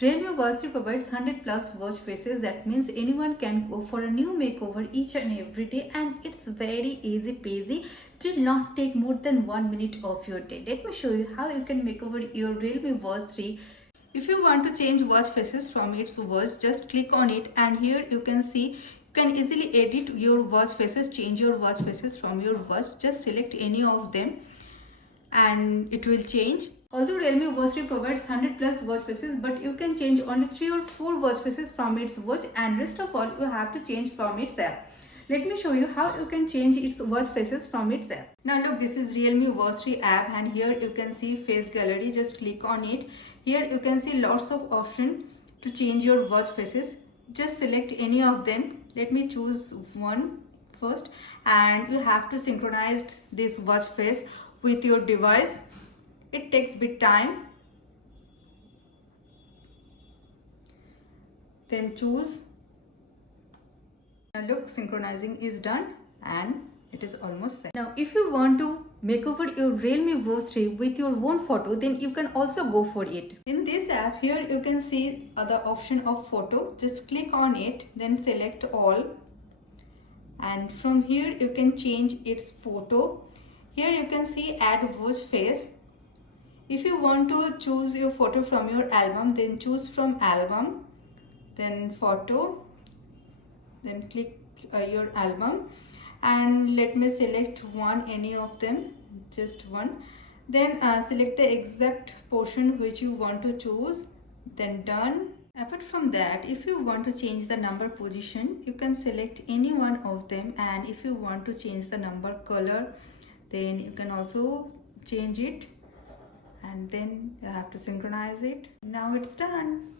RealmeWatch3 provides 100 plus watch faces. That means anyone can go for a new makeover each and every day, and it's very easy peasy. It will not take more than 1 minute of your day. Let me show you how you can make over your RealmeWatch3. If you want to change watch faces from its watch, just click on it, and here you can see you can easily edit your watch faces, change your watch faces from your watch. Just select any of them and it will change. Although RealmeWatch3 provides 100 plus watch faces, but you can change only 3 or 4 watch faces from its watch, and rest of all you have to change from its app. Let me show you how you can change its watch faces from its app. Now look, this is RealmeWatch3 app, and here you can see face gallery. Just click on it. Here you can see lots of options to change your watch faces. Just select any of them. Let me choose one first, and you have to synchronize this watch face with your device. It takes bit time. Then choose. Now look, synchronizing is done and it is almost set. Now if you want to make over your RealmeWatch3 with your own photo, then you can also go for it. In this app, here you can see the option of photo. Just click on it, then select all, and from here you can change its photo. Here you can see add watch face. If you want to choose your photo from your album, then choose from album, then photo, then click your album, and let me select one, any of them, just one. Then select the exact portion which you want to choose, then done. Apart from that, if you want to change the number position, you can select any one of them, and if you want to change the number color, then you can also change it, and then you have to synchronize it. Now it's done.